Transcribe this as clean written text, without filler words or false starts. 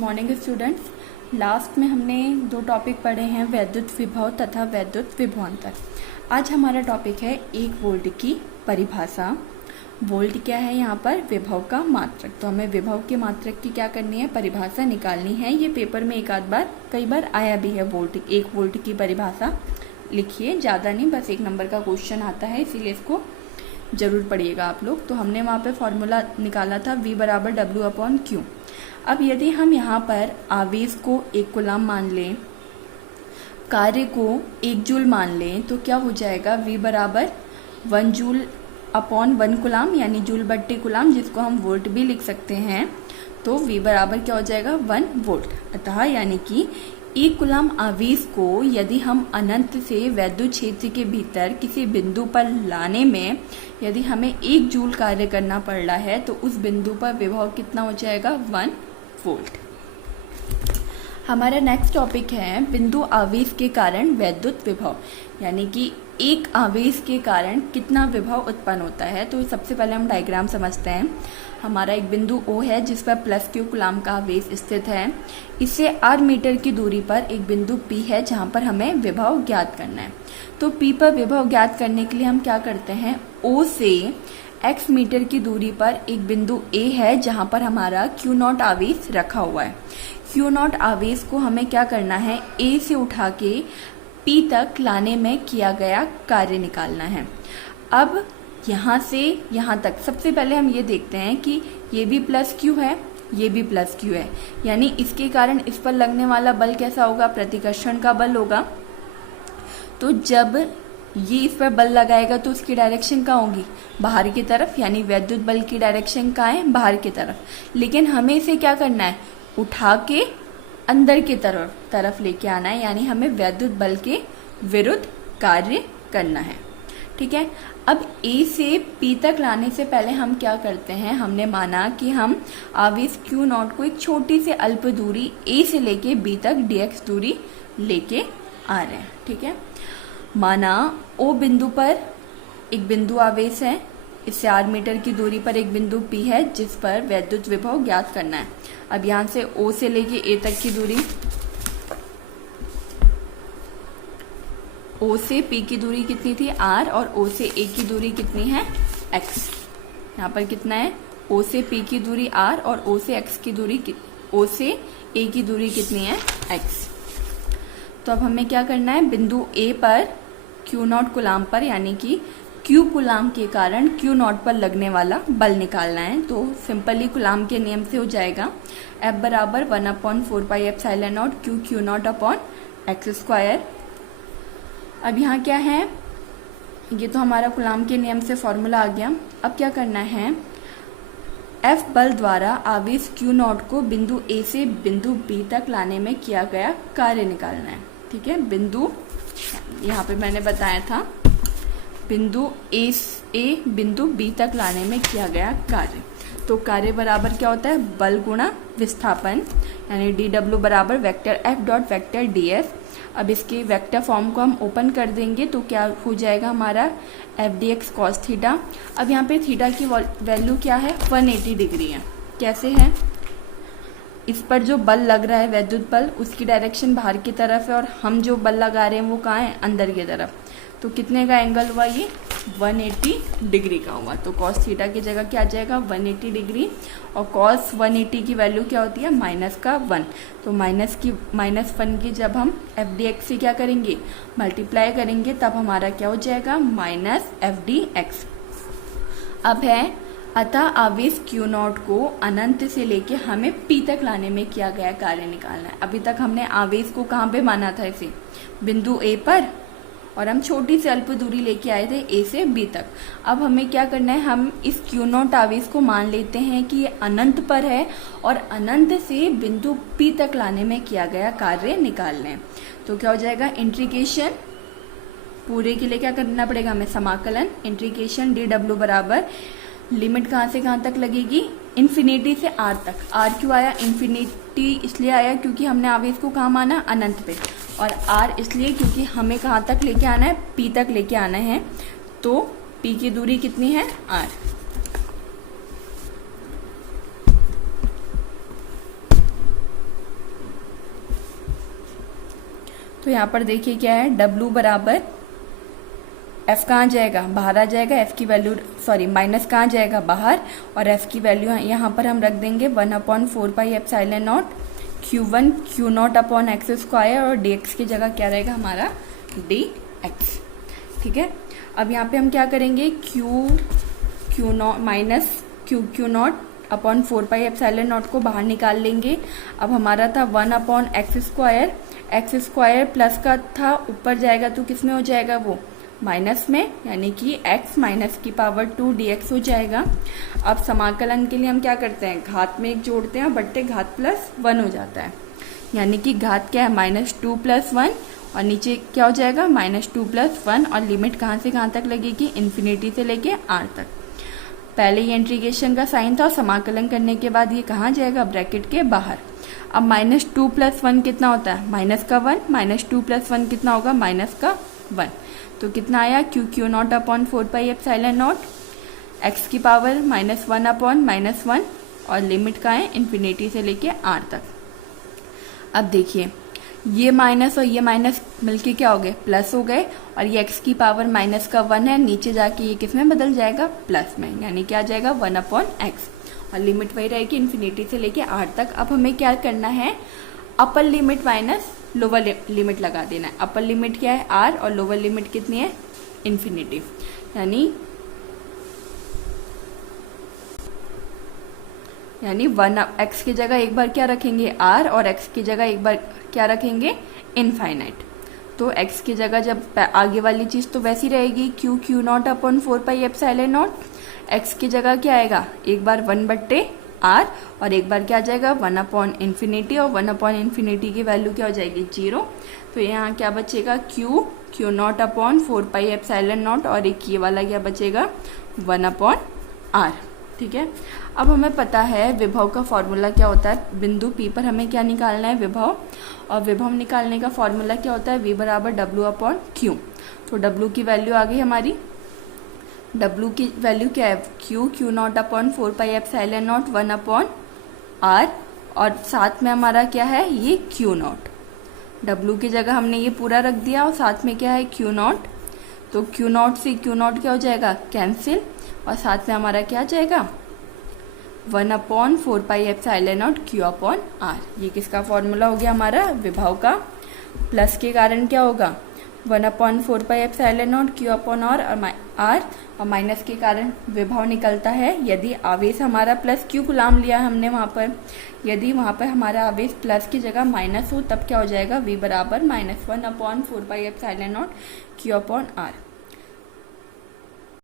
Morning students. Last में हमने दो टॉपिक पढ़े हैं, वैद्युत विभव तथा वैद्युत विभवांतर। आज हमारा टॉपिक है 1 वोल्ट की परिभाषा। वोल्ट क्या है यहाँ पर? विभव का मात्रक। तो हमें विभव के मात्रक की क्या करनी है? परिभाषा निकालनी है। ये पेपर में कई बार आया भी है। 1 वोल्ट की परिभाषा लिखिए, ज़्यादा नहीं, बस 1 नंबर का क्वेश्चन आता है, इसीलिए इसको जरूर पढ़िएगा आप लोग। तो हमने वहाँ पे फॉर्मूला निकाला था V बराबर W/Q। अब यदि हम यहाँ पर आवेश को 1 कूलाम मान लें, कार्य को 1 जूल मान लें, तो क्या हो जाएगा? V बराबर 1 जूल अपॉन 1 कूलाम, यानी जूल बट्टे कूलाम, जिसको हम वोल्ट भी लिख सकते हैं। तो V बराबर क्या हो जाएगा? 1 वोल्ट। अतः यानी कि 1 कूलाम आवेश को यदि हम अनंत से वैद्युत क्षेत्र के भीतर किसी बिंदु पर लाने में यदि हमें 1 जूल कार्य करना पड़ रहा है, तो उस बिंदु पर विभव कितना हो जाएगा? 1 वोल्ट। हमारा नेक्स्ट टॉपिक है बिंदु आवेश के कारण वैद्युत विभव, यानी कि एक आवेश के कारण कितना विभव उत्पन्न होता है। तो सबसे पहले हम डायग्राम समझते हैं। हमारा एक बिंदु O है जिस पर +Q कूलाम का आवेश स्थित है। इससे r मीटर की दूरी पर एक बिंदु P है जहां पर हमें विभव ज्ञात करना है। तो P पर विभव ज्ञात करने के लिए हम क्या करते हैं? O से x मीटर की दूरी पर एक बिंदु A है जहां पर हमारा Q0 आवेश रखा हुआ है। Q0 आवेश को हमें क्या करना है? A से उठा के P तक लाने में किया गया कार्य निकालना है। अब यहाँ से यहाँ तक सबसे पहले हम ये देखते हैं कि ये भी +Q है, ये भी +Q है, यानी इसके कारण इस पर लगने वाला बल कैसा होगा? प्रतिकर्षण का बल होगा। तो जब ये इस पर बल लगाएगा तो उसकी डायरेक्शन कहाँ होगी? बाहर की तरफ, यानी वैद्युत बल की डायरेक्शन कहाँ है? बाहर की तरफ। लेकिन हमें इसे क्या करना है? उठा के अंदर की तरफ लेके आना है, यानी हमें वैद्युत बल के विरुद्ध कार्य करना है। ठीक है। अब A से P तक लाने से पहले हम क्या करते हैं? हमने माना कि हम आवेश Q0 को एक छोटी सी अल्प दूरी A से लेके B तक dx दूरी लेके आ रहे हैं। ठीक है। माना O बिंदु पर एक बिंदु आवेश है, इससे r मीटर की दूरी पर एक बिंदु P है जिस पर वैद्युत विभव ज्ञात करना है। अब यहाँ से O से लेके A तक की दूरी, O से P की दूरी कितनी थी? R, और O से A की दूरी कितनी है? X। यहाँ पर कितना है? O से P की दूरी R और O से A की दूरी कितनी है? X। तो अब हमें क्या करना है? बिंदु A पर Q0 कूलाम पर, यानी कि Q कूलाम के कारण Q0 पर लगने वाला बल निकालना है। तो सिंपली कूलाम के नियम से हो जाएगा F बराबर 1/4πε0 Q/x²। अब यहाँ क्या है? ये तो हमारा कूलाम के नियम से फॉर्मूला आ गया। अब क्या करना है? F बल द्वारा आवेश Q0 को बिंदु A से बिंदु B तक लाने में किया गया कार्य निकालना है। ठीक है। यहाँ पे मैंने बताया था बिंदु A बिंदु B तक लाने में किया गया कार्य। तो कार्य बराबर क्या होता है? बल गुणा विस्थापन, यानी dW बराबर vector F dot vector ds। अब इसके वेक्टर फॉर्म को हम ओपन कर देंगे तो क्या हो जाएगा हमारा? FdX cos theta. अब यहाँ पे थीटा की वैल्यू क्या है? 180 डिग्री है। कैसे है? इस पर जो बल लग रहा है वैद्युत बल, उसकी डायरेक्शन बाहर की तरफ है और हम जो बल लगा रहे हैं वो कहाँ है? अंदर की तरफ। तो कितने का एंगल हुआ? ये 180 डिग्री का हुआ। तो cos थीटा की जगह क्या आ जाएगा? 180 डिग्री। और cos 180 की वैल्यू क्या होती है? -1। तो -1 की जब हम FdX से क्या करेंगे? मल्टीप्लाई करेंगे, तब हमारा क्या हो जाएगा? -FdX। अब है अतः आवेश Q0 को अनंत से लेके हमें P तक लाने में किया गया कार्य निकालना है। अभी तक हमने आवेश को कहाँ पे माना था? इसे बिंदु A पर, और हम छोटी सी अल्प दूरी लेके आए थे A से B तक। अब हमें क्या करना है? हम इस Q0 आवेश को मान लेते हैं कि ये अनंत पर है और अनंत से बिंदु P तक लाने में किया गया कार्य निकालना है। तो क्या हो जाएगा? इंटीग्रेशन पूरे के लिए क्या करना पड़ेगा हमें? समाकलन। इंटीग्रेशन dW बराबर लिमिट कहाँ से कहाँ तक लगेगी? इन्फिनिटी से R तक। R क्यों आया? इन्फिनिटी इसलिए आया क्योंकि हमने आवेश को कहाँ माना? अनंत पे। और R इसलिए क्योंकि हमें कहाँ तक लेके आना है? P तक लेके आना है। तो P की दूरी कितनी है? R। तो यहाँ पर देखिए क्या है, W बराबर F कहाँ जाएगा, बाहर आ जाएगा, F की वैल्यू माइनस कहाँ जाएगा, बाहर, और F की वैल्यू यहाँ पर हम रख देंगे 1/4πε0 Q1 Q0 upon x square, और dx की जगह क्या रहेगा हमारा dx। ठीक है, अब यहाँ पे हम क्या करेंगे, Q0 माइनस Q0 अपॉन 4πε0 को बाहर निकाल लेंगे। अब हमारा था 1/x स्क्वायर प्लस का था, ऊपर जाएगा तो किस में हो जाएगा, वो माइनस में, यानी कि x माइनस की पावर 2 dx हो जाएगा। अब समाकलन के लिए हम क्या करते हैं, घात में एक जोड़ते हैं, बट्टे घात प्लस 1 हो जाता है, यानी कि घात क्या है -2 + 1, और नीचे क्या हो जाएगा -2 + 1, और लिमिट कहाँ से कहाँ तक लगेगी, इन्फिनिटी से लेके r तक। पहले ये इंटीग्रेशन का साइन था, और समाकलन करने के बाद ये कहाँ जाएगा, ब्रैकेट के बाहर। अब -2 + 1 कितना होता है, माइनस का 1, -2 + 1 कितना होगा, माइनस का 1, तो कितना आया, Q0 अपॉन 4πε0 x की पावर -1 अपॉन -1, और लिमिट का है इन्फिनिटी से लेके r तक। अब देखिए ये माइनस और ये माइनस मिलके क्या हो गए, प्लस हो गए, और ये x की पावर -1 है, नीचे जाके ये किस में बदल जाएगा, प्लस में, यानी क्या आ जाएगा 1/x, और लिमिट वही रहेगी इन्फिनिटी से लेके r तक। अब हमें क्या करना है, upper limit minus lower limit लगा देना है। अपर लिमिट क्या है r, और लोअर लिमिट कितनी है, इन्फिनिटी, यानी 1x की जगह एक बार क्या रखेंगे r, और x की जगह एक बार क्या रखेंगे, इनफाइनाइट। तो x की जगह जब आगे वाली चीज तो वैसी रहेगी, Q0 अपॉन 4πε0, x की जगह क्या आएगा, एक बार 1/r, और एक बार क्या आ जाएगा 1/∞, और 1/∞ की वैल्यू क्या हो जाएगी 0। तो यहाँ क्या बचेगा, Q0 अपॉन 4πε0, और एक ये वाला क्या बचेगा 1/r। ठीक है, अब हमें पता है विभव का फॉर्मूला क्या होता है, बिंदु P पर हमें क्या निकालना है, विभव, और विभव निकालने का फॉर्मूला क्या होता है, V बराबर W/Q। तो W की वैल्यू आ गई हमारी, W की वैल्यू क्या है, Q0 अपॉन 4πε0 1/r, और साथ में हमारा क्या है, ये Q0, W की जगह हमने ये पूरा रख दिया, और साथ में क्या है Q0, तो Q0 से Q0 क्या हो जाएगा, कैंसिल, और साथ में हमारा क्या आ जाएगा 1/4πε0 Q/r। ये किसका फॉर्मूला हो गया, हमारा विभव का। प्लस के कारण क्या होगा 1/4πε0 Q/r, और माइनस के कारण विभव निकलता है यदि आवेश हमारा प्लस Q गुलाम लिया हमने वहां पर, यदि वहां पर हमारा आवेश प्लस की जगह माइनस हो, तब क्या हो जाएगा, V बराबर -1/4πε0 Q/r।